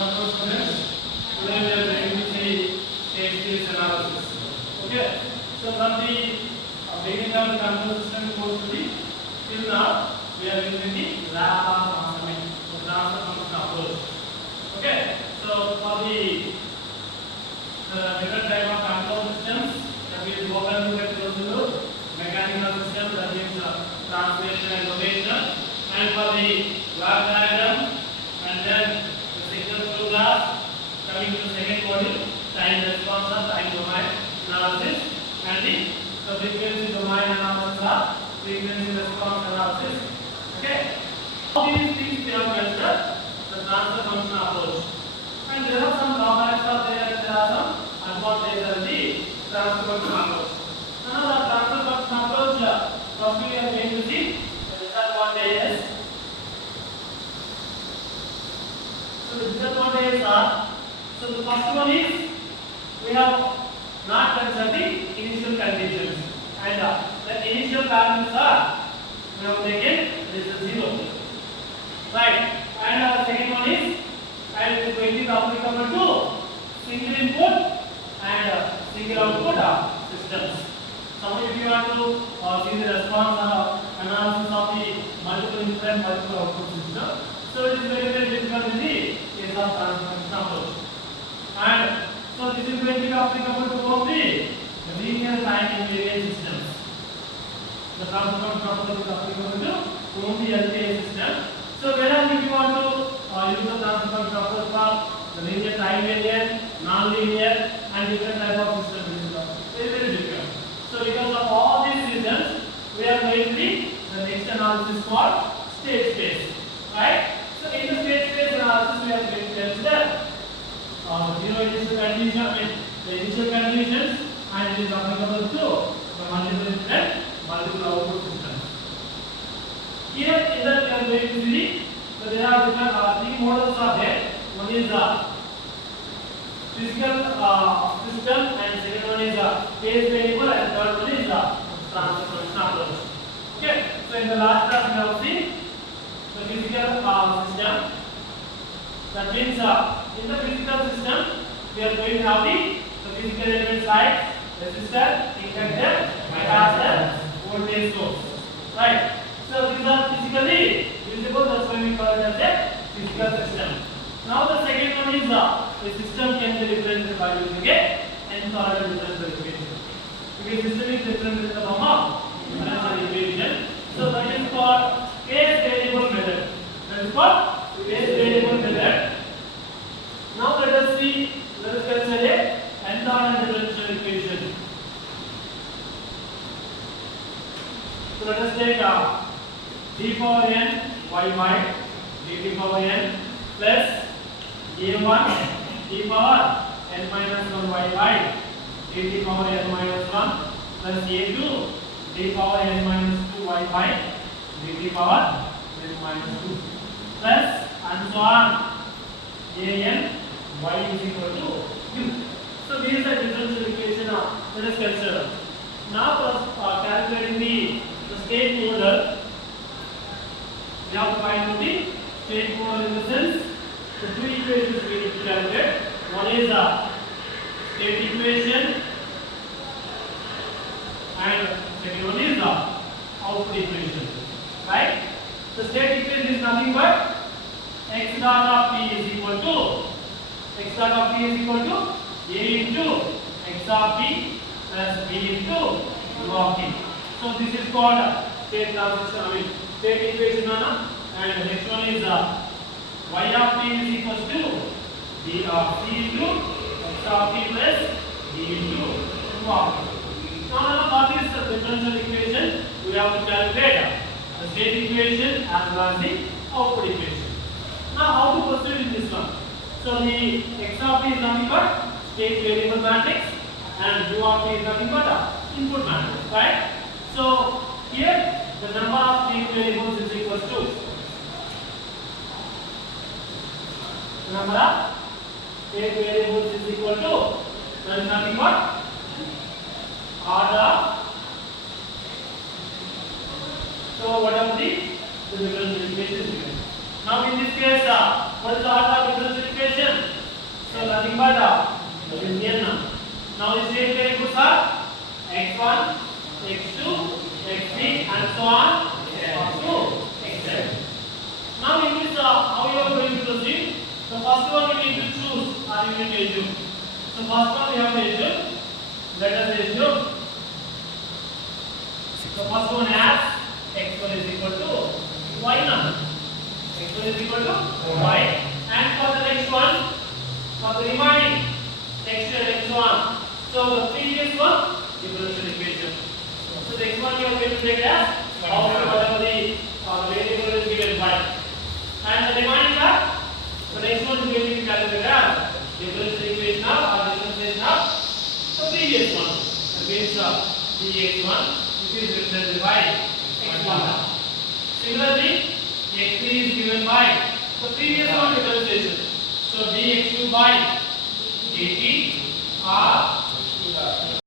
Hello students, today we are going to see state space analysis. Okay, so from the beginning of the control system course to the till now we are using the Laplace transform, the transfer function approach. Okay, so for the different type of control systems that we spoken to get those mechanical system, that means translation and rotation, and for the block diagram, and then the signal flow graph. Coming to the second module, time response or time domain analysis, and the frequency domain analysis or frequency response analysis. Okay, all these things we have considered the transfer function approach, and there are some drawbacks are there, and there are some advantages of the transfer function approach. Now the transfer function approach, first we are going to see the disadvantages. So the disadvantages are, so the first one is we have not considered the initial conditions, and the initial parameters are we have taken this is 0, right? And the second one is, and it is going to be applicable to single input and single output systems. So if you want to see the response analysis of the multiple input and multiple output system, so it is very difficult in the case of transfer function approach. And so this is going to be applicable to both the linear time invariant systems. The transfer function approach is applicable to only LTI system. So whereas if you want to use the transfer function approach for the linear time invariant, non-linear, and different type of systems, it is very difficult. So because of all these reasons, we are going to be the next analysis for state space, right? So in the state space analysis, we are going to consider zero initial condition, the initial conditions, and it is applicable to the multiple input and multiple output systems. Here in that we are going to see that there are different three models are there. One is the physical system, and second one is phase variable, and third one is the transfer function approach. Okay, so in the last class we have seen the physical system. That means in the physical system we are going to have the physical elements like resistor, inductor, capacitor, voltage source, right? So these are physically visible, that's why we call it as a physical system. Now the second one is the system can be represented by using a nth order differential equation. Because system is represented in the form of differential equation. So that is called phase variable method. That is called phase variable method. Now let us consider a nth order differential equation. So let us take d power n y by dt power n plus a1 d power n minus 1 y by dt power n minus 1 plus a2 d power n minus 2 y by dt power n minus 2 plus and so on an y is equal to u. So these are differential equation. Let us consider. Now for calculating the state model, we have to find out the state model in the sense the two equations we need to calculate. One is the state equation, and second one is the output equation, right? The state equation is nothing but x dot of t is equal to a into x of t plus b into u of t. So this is called state transition, state equation, and the next one is y of t is equal to d of t into x of t plus d into u of t. Now for this differential equation, we have to calculate the state equation as well as the output equation. Now how to proceed in this one? So the x of t is nothing but state variable matrix, and u of t is nothing but input matrix, right? So here the number of state variables is equal to the number of state variables is equal to, there is nothing but order. So whatever the differential equation is given. Now in this case, what is the order of differential equation? Now the state variables are x1, x2, x3 and so on up to xn. Now in this how you are going to proceed? The first one you need to choose or you need to assume. So first one we have to assume. Let us assume. The first one as x1 is equal to y1. x1 is equal to y. And for the next one, for the remaining x2 and x1. So the previous one, differential equation. So the x1 you are going to take as after whatever the variable is given by. And the remaining part, the next one is going to be calculated as differential equation of or differentiation of the previous one. That means dx1 which is represented by x1. Similarly, x3 is given by the previous one differentiation. So dx2 by dt or